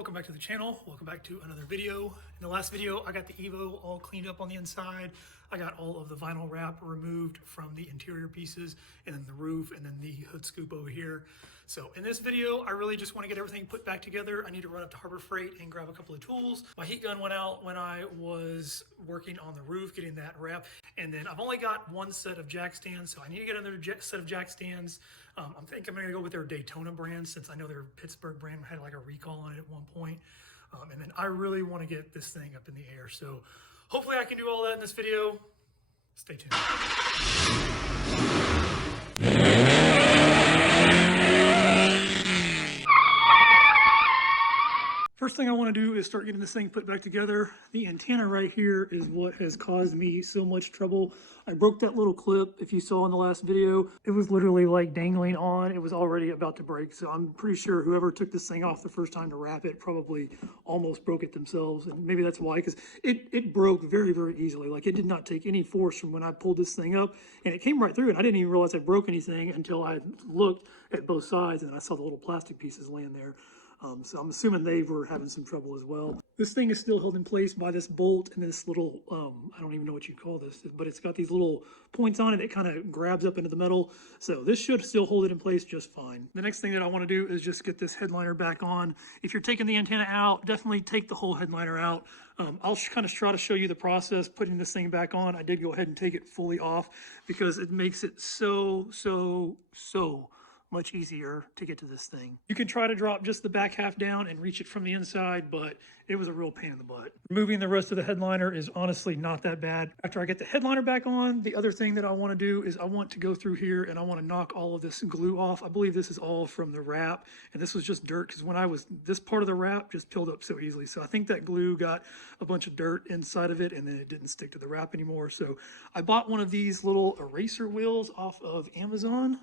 welcome back to the channel. Welcome back to another video. In the last video, I got the EVO all cleaned up on the inside. I got all of the vinyl wrap removed from the interior pieces, and then the roof, and then the hood scoop over here. So in this video, I really just want to get everything put back together. I need to run up to Harbor Freight and grab a couple of tools. My heat gun went out when I was working on the roof, getting that wrap. And then I've only got one set of jack stands, so I need to get another set of jack stands. I think I'm going to go with their Daytona brand, since I know their Pittsburgh brand had like a recall on it at one point. And then I really want to get this thing up in the air. So hopefully I can do all that in this video. Stay tuned. First thing I want to do is start getting this thing put back together. The antenna right here is what has caused me so much trouble. I broke that little clip, if you saw in the last video. It was literally like dangling on. It was already about to break. So I'm pretty sure whoever took this thing off the first time to wrap it probably almost broke it themselves. And maybe that's why, because it broke very, very easily. Like, it did not take any force from when I pulled this thing up. And it came right through, and I didn't even realize I broke anything until I looked at both sides and I saw the little plastic pieces laying there. So I'm assuming they were having some trouble as well. This thing is still held in place by this bolt and this little, I don't even know what you'd call this, but it's got these little points on it that kind of grabs up into the metal. So this should still hold it in place just fine. The next thing that I want to do is just get this headliner back on. If you're taking the antenna out, definitely take the whole headliner out. I'll kind of try to show you the process putting this thing back on. I did go ahead and take it fully off because it makes it so much easier to get to this thing. You can try to drop just the back half down and reach it from the inside, but it was a real pain in the butt. Removing the rest of the headliner is honestly not that bad. After I get the headliner back on, the other thing that I want to do is I want to go through here and I want to knock all of this glue off. I believe this is all from the wrap, and this was just dirt because this part of the wrap just peeled up so easily. So I think that glue got a bunch of dirt inside of it and then it didn't stick to the wrap anymore. So I bought one of these little eraser wheels off of Amazon.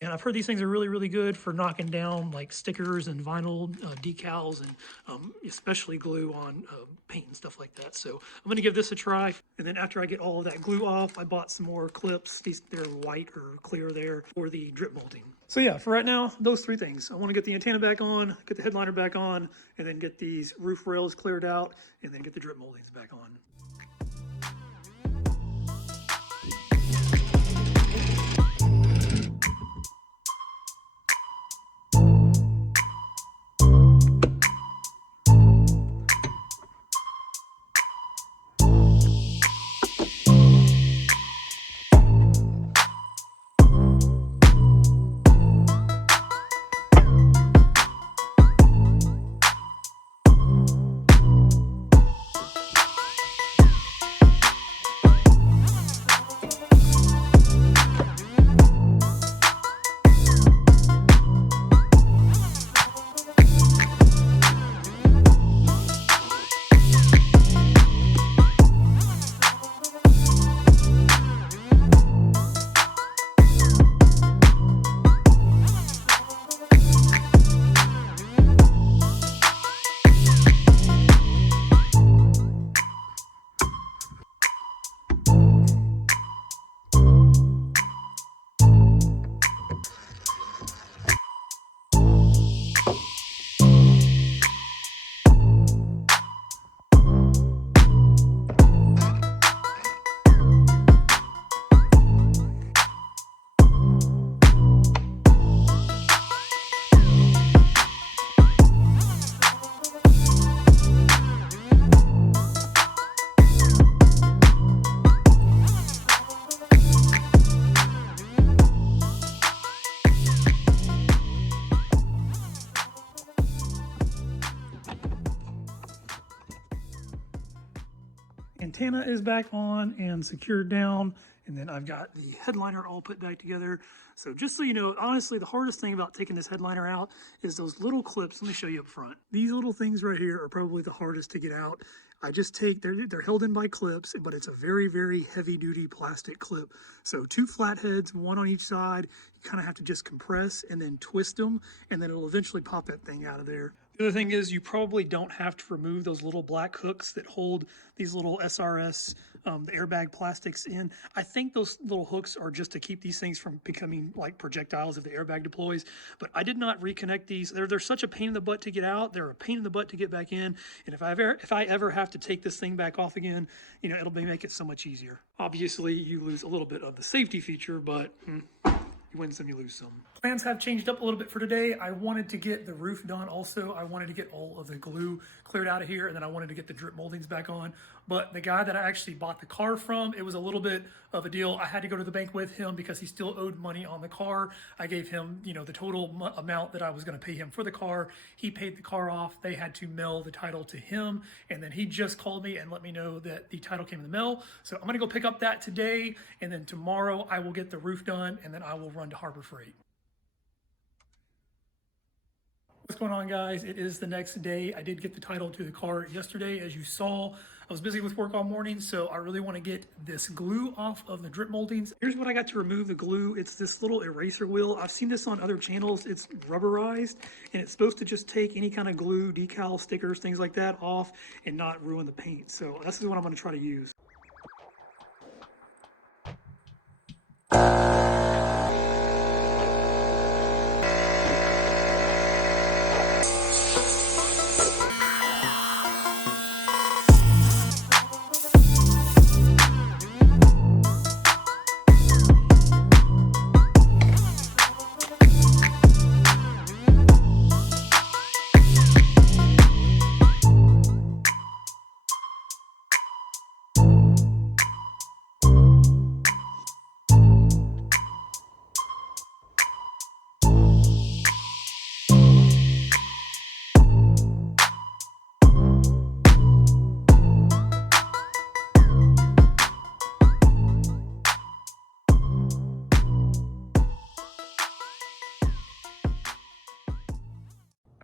And I've heard these things are really, really good for knocking down like stickers and vinyl decals and especially glue on paint and stuff like that. So I'm going to give this a try. And then after I get all of that glue off, I bought some more clips. They're white or clear there for the drip molding. So yeah, for right now, those three things. I want to get the antenna back on, get the headliner back on, and then get these roof rails cleared out, and then get the drip moldings back on. Antenna is back on and secured down, and then I've got the headliner all put back together. So just so you know, honestly, the hardest thing about taking this headliner out is those little clips. Let me show you up front. These little things right here are probably the hardest to get out. They're held in by clips, but it's a very, very heavy duty plastic clip. So two flatheads, one on each side. You kind of have to just compress and then twist them, and then it'll eventually pop that thing out of there. The The other thing is you probably don't have to remove those little black hooks that hold these little SRS, the airbag plastics in. I think those little hooks are just to keep these things from becoming like projectiles if the airbag deploys, but I did not reconnect these. They're such a pain in the butt to get out. They're a pain in the butt to get back in. And if I ever have to take this thing back off again, you know, it'll make it so much easier. Obviously you lose a little bit of the safety feature, but you win some, you lose some. Plans have changed up a little bit for today. I wanted to get the roof done also. I wanted to get all of the glue cleared out of here, and then I wanted to get the drip moldings back on. But the guy that I actually bought the car from, it was a little bit of a deal. I had to go to the bank with him because he still owed money on the car. I gave him, you know, the total amount that I was going to pay him for the car. He paid the car off. They had to mail the title to him, and then he just called me and let me know that the title came in the mail. So I'm going to go pick up that today, and then tomorrow I will get the roof done, and then I will run to Harbor Freight. What's going on, guys? It is the next day. I did get the title to the car yesterday. As you saw, I was busy with work all morning, so I really want to get this glue off of the drip moldings. Here's what I got to remove the glue. It's this little eraser wheel. I've seen this on other channels. It's rubberized, and it's supposed to just take any kind of glue, decal, stickers, things like that off and not ruin the paint. So this is what I'm going to try to use.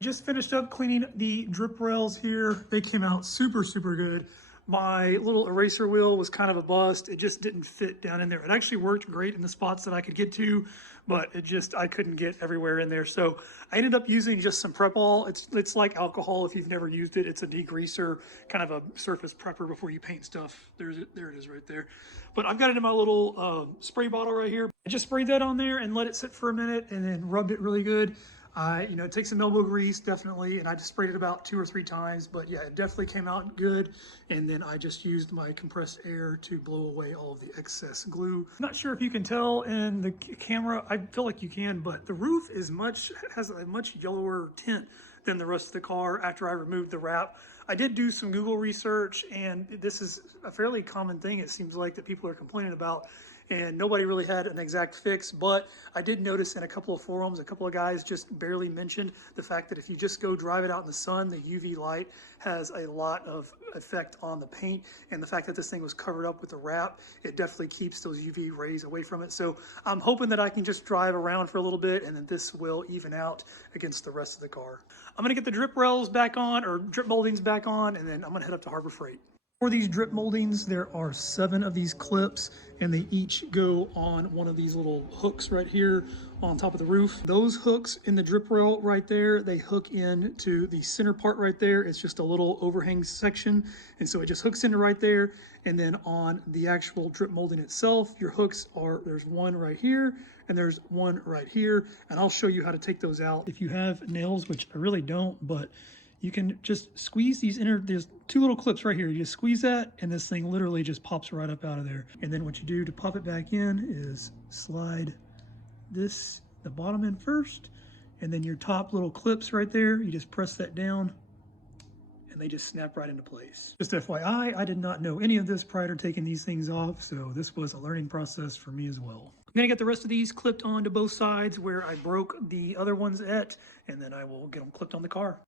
Just finished up cleaning the drip rails here. They came out super, super good. My little eraser wheel was kind of a bust. It just didn't fit down in there. It actually worked great in the spots that I could get to, but I couldn't get everywhere in there. So I ended up using just some Prep-All. It's like alcohol if you've never used it. It's a degreaser, kind of a surface prepper before you paint stuff. There it is right there. But I've got it in my little spray bottle right here. I just sprayed that on there and let it sit for a minute and then rubbed it really good. You know, it takes some elbow grease, definitely, and I just sprayed it about 2 or 3 times, but yeah, it definitely came out good. And then I just used my compressed air to blow away all of the excess glue. I'm not sure if you can tell in the camera, I feel like you can, but the roof has a much yellower tint than the rest of the car after I removed the wrap. I did do some Google research, and this is a fairly common thing, it seems like, that people are complaining about. And nobody really had an exact fix, but I did notice in a couple of forums, a couple of guys just barely mentioned the fact that if you just go drive it out in the sun, the UV light has a lot of effect on the paint. And the fact that this thing was covered up with the wrap, it definitely keeps those UV rays away from it. So I'm hoping that I can just drive around for a little bit and then this will even out against the rest of the car. I'm gonna get the drip rails back on, or drip moldings back on, and then I'm gonna head up to Harbor Freight. For these drip moldings, there are 7 of these clips, and they each go on one of these little hooks right here on top of the roof. Those hooks in the drip rail right there, they hook into the center part right there. It's just a little overhang section, and so it just hooks into right there. And then on the actual drip molding itself, your hooks are, there's one right here, and there's one right here, and I'll show you how to take those out. If you have nails, which I really don't, but you can just squeeze these there's 2 little clips right here. You just squeeze that and this thing literally just pops right up out of there. And then what you do to pop it back in is slide the bottom end first, and then your top little clips right there, you just press that down and they just snap right into place. Just FYI, I did not know any of this prior to taking these things off, so this was a learning process for me as well. I'm gonna get the rest of these clipped onto both sides where I broke the other ones at, and then I will get them clipped on the car.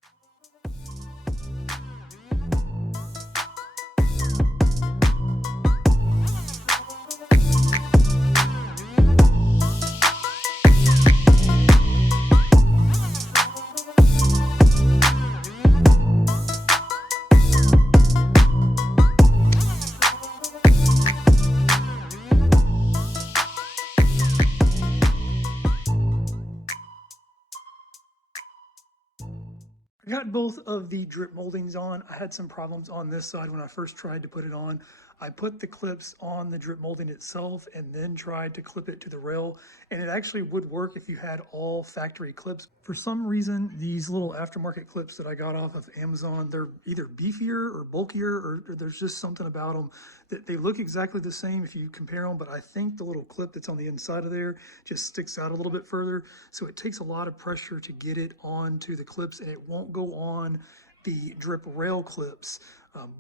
I got both of the drip moldings on. I had some problems on this side when I first tried to put it on. I put the clips on the drip molding itself and then tried to clip it to the rail, and it actually would work if you had all factory clips. For some reason, these little aftermarket clips that I got off of Amazon, they're either beefier or bulkier, or there's just something about them that they look exactly the same if you compare them, but I think the little clip that's on the inside of there just sticks out a little bit further, so it takes a lot of pressure to get it onto the clips, and it won't go on the drip rail clips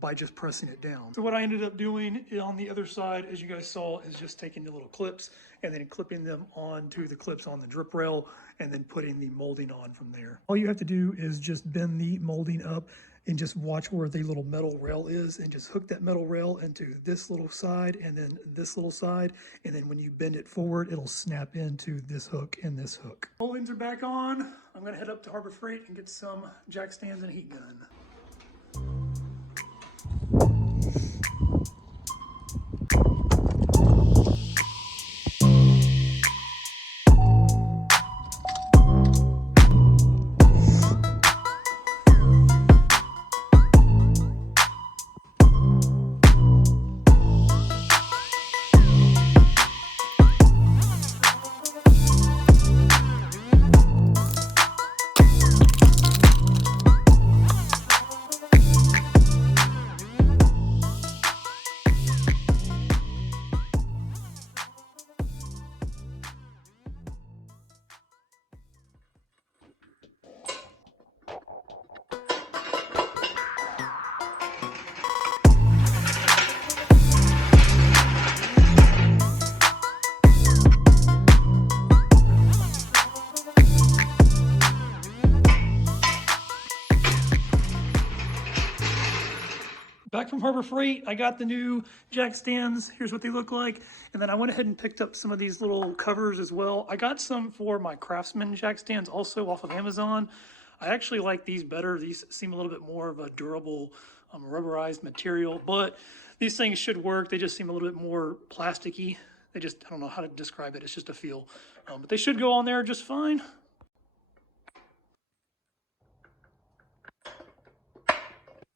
by just pressing it down. So what I ended up doing on the other side, as you guys saw, is just taking the little clips and then clipping them onto the clips on the drip rail and then putting the molding on from there. All you have to do is just bend the molding up and just watch where the little metal rail is and just hook that metal rail into this little side and then this little side, and then when you bend it forward, it'll snap into this hook and this hook. Moldings are back on. I'm gonna head up to Harbor Freight and get some jack stands and a heat gun. Back from Harbor Freight, I got the new jack stands. Here's what they look like. And then I went ahead and picked up some of these little covers as well. I got some for my Craftsman jack stands also off of Amazon. I actually like these better. These seem a little bit more of a durable rubberized material, but these things should work. They just seem a little bit more plasticky. They just, I don't know how to describe it. It's just a feel. But they should go on there just fine.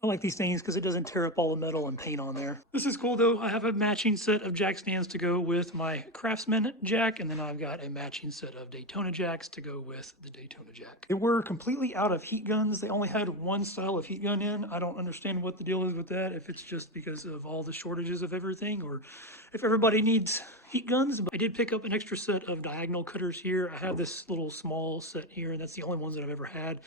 I like these things because it doesn't tear up all the metal and paint on there. This is cool though. I have a matching set of jack stands to go with my Craftsman jack, and then I've got a matching set of Daytona jacks to go with the Daytona jack. They were completely out of heat guns. They only had one style of heat gun in. I don't understand what the deal is with that, if it's just because of all the shortages of everything or if everybody needs heat guns. But I did pick up an extra set of diagonal cutters here. I have this little small set here, and that's the only ones that I've ever had.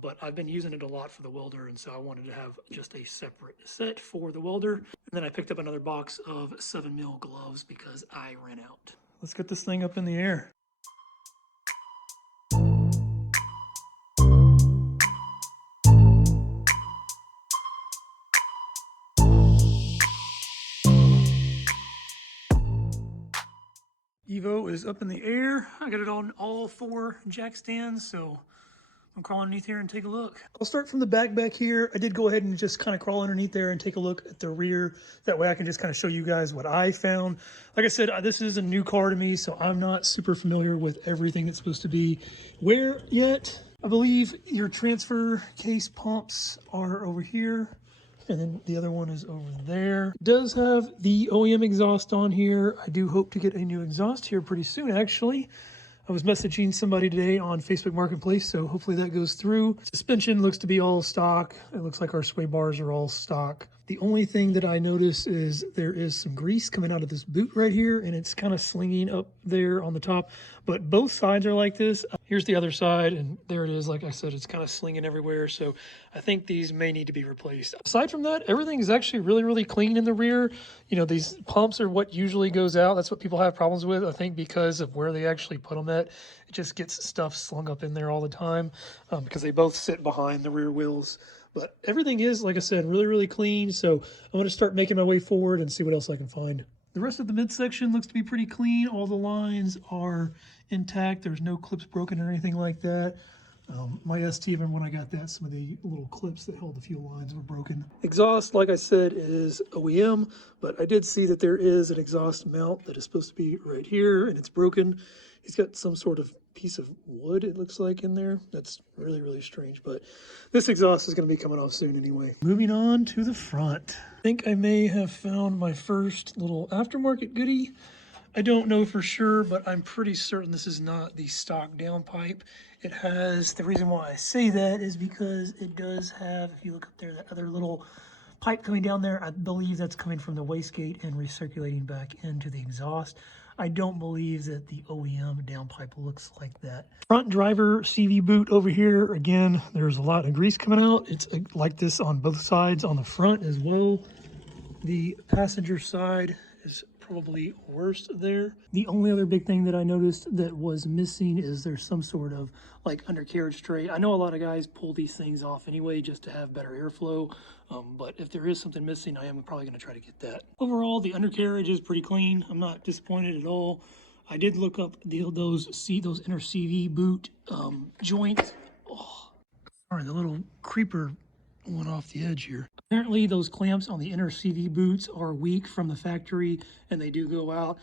But I've been using it a lot for the welder, and so I wanted to have just a separate set for the welder. And then I picked up another box of 7mm gloves because I ran out. Let's get this thing up in the air. EVO is up in the air. I got it on all 4 jack stands, so I'm crawl underneath here and take a look. I'll start from the back here. I did go ahead and just kind of crawl underneath there and take a look at the rear. That way I can just kind of show you guys what I found. Like I said, this is a new car to me, so I'm not super familiar with everything that's supposed to be where yet. I believe your transfer case pumps are over here, and then the other one is over there. It does have the OEM exhaust on here. I do hope to get a new exhaust here pretty soon, actually. I was messaging somebody today on Facebook Marketplace, so hopefully that goes through. Suspension looks to be all stock. It looks like our sway bars are all stock. The only thing that I notice is there is some grease coming out of this boot right here, and it's kind of slinging up there on the top, but both sides are like this. Here's the other side, and there it is. Like I said, it's kind of slinging everywhere, so I think these may need to be replaced. Aside from that, everything is actually really, really clean in the rear. You know, these pumps are what usually goes out. That's what people have problems with, I think, because of where they actually put them at. It just gets stuff slung up in there all the time because they both sit behind the rear wheels. But everything is, like I said, really, really clean. So I'm going to start making my way forward and see what else I can find. The rest of the midsection looks to be pretty clean. All the lines are intact. There's no clips broken or anything like that. My ST, even when I got that, some of the little clips that held the fuel lines were broken. Exhaust, like I said, is OEM, but I did see that there is an exhaust mount that is supposed to be right here, and it's broken. He's got some sort of piece of wood, it looks like, in there. That's really, really strange, but this exhaust is going to be coming off soon anyway. Moving on to the front. I think I may have found my first little aftermarket goodie. I don't know for sure, but I'm pretty certain this is not the stock downpipe. It has, the reason why I say that is because it does have, if you look up there, that other little pipe coming down there. I believe that's coming from the wastegate and recirculating back into the exhaust. I don't believe that the OEM downpipe looks like that. Front driver CV boot over here. Again, there's a lot of grease coming out. It's like this on both sides, on the front as well. The passenger side is probably worst there. The only other big thing that I noticed that was missing is there's some sort of like undercarriage tray. I know a lot of guys pull these things off anyway just to have better airflow, but if there is something missing, I am probably going to try to get that. Overall, the undercarriage is pretty clean. I'm not disappointed at all. I did look up those inner CV boot joints. Oh, sorry, the little creeper went off the edge here. Apparently those clamps on the inner CV boots are weak from the factory and they do go out.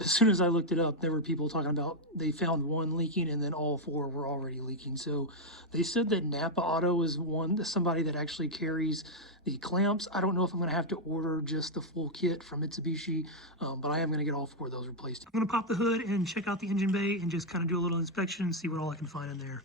As soon as I looked it up, there were people talking about they found one leaking and then all four were already leaking. So they said that Napa Auto is somebody that actually carries the clamps. I don't know if I'm going to have to order just the full kit from Mitsubishi, but I am going to get all four of those replaced. I'm going to pop the hood and check out the engine bay and just kind of do a little inspection and see what all I can find in there.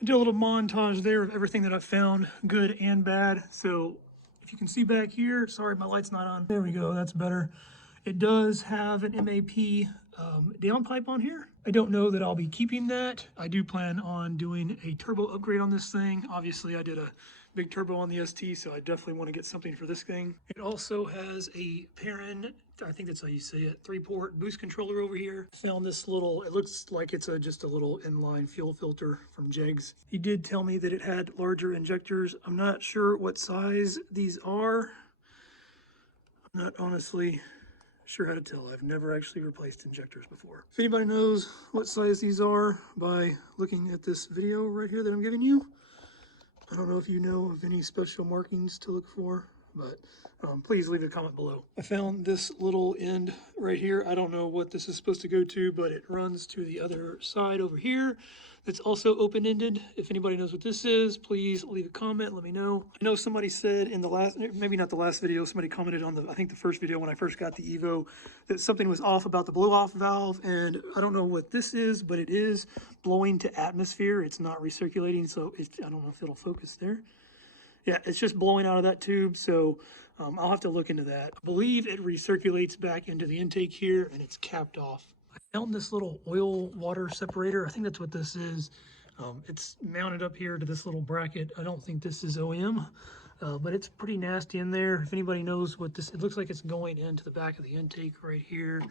I did a little montage there of everything that I found, good and bad. So if you can see back here, sorry, my light's not on. There we go, that's better. It does have an MAP downpipe on here. I don't know that I'll be keeping that. I do plan on doing a turbo upgrade on this thing. Obviously, I did a big turbo on the ST, so I definitely want to get something for this thing. It also has a Perrin, I think that's how you say it, 3-port boost controller over here. Found this little, it looks like it's just a little inline fuel filter from Jegs. He did tell me that it had larger injectors. I'm not sure what size these are. I'm not honestly sure how to tell. I've never actually replaced injectors before. If anybody knows what size these are by looking at this video right here that I'm giving you, I don't know if you know of any special markings to look for, but please leave a comment below. I found this little end right here. I don't know what this is supposed to go to, but it runs to the other side over here. That's also open-ended. If anybody knows what this is, please leave a comment, let me know. I know somebody said in the last, maybe not the last video, somebody commented on I think the first video when I first got the EVO, that something was off about the blow-off valve, and I don't know what this is, but it is blowing to atmosphere. It's not recirculating, so I don't know if it'll focus there. Yeah, it's just blowing out of that tube, so I'll have to look into that. I believe it recirculates back into the intake here, and it's capped off. I found this little oil water separator. I think that's what this is. It's mounted up here to this little bracket. I don't think this is OEM, but it's pretty nasty in there. If anybody knows what this, it looks like it's going into the back of the intake right here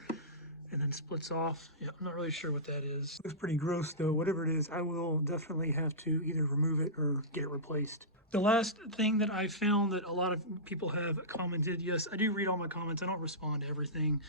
and then splits off. Yeah, I'm not really sure what that is. It's pretty gross though. Whatever it is, I will definitely have to either remove it or get it replaced. The last thing that I found that a lot of people have commented, yes, I do read all my comments. I don't respond to everything.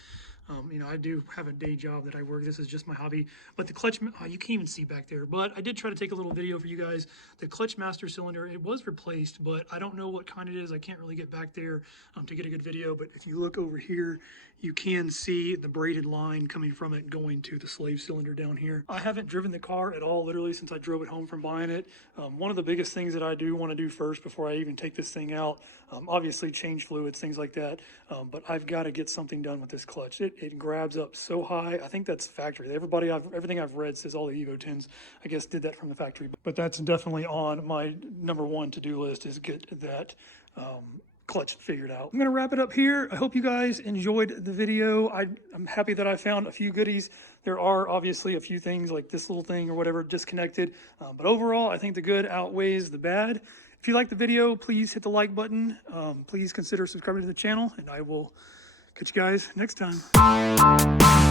You know, I do have a day job that I work. This is just my hobby. But the clutch, you can't even see back there. But I did try to take a little video for you guys. The clutch master cylinder, it was replaced, but I don't know what kind it is. I can't really get back there to get a good video. But if you look over here, you can see the braided line coming from it going to the slave cylinder down here. I haven't driven the car at all, literally, since I drove it home from buying it. One of the biggest things that I do want to do first before I even take this thing out, obviously change fluids, things like that. But I've got to get something done with this clutch. It grabs up so high. I think that's factory. Everything I've read says all the EVO 10s, I guess, did that from the factory. But that's definitely on my #1 to-do list, is get that clutch figured out. I'm gonna wrap it up here. I hope you guys enjoyed the video. I'm happy that I found a few goodies. There are obviously a few things like this little thing or whatever disconnected, but overall I think the good outweighs the bad. If you like the video, please hit the like button. Please consider subscribing to the channel, and I will catch you guys next time.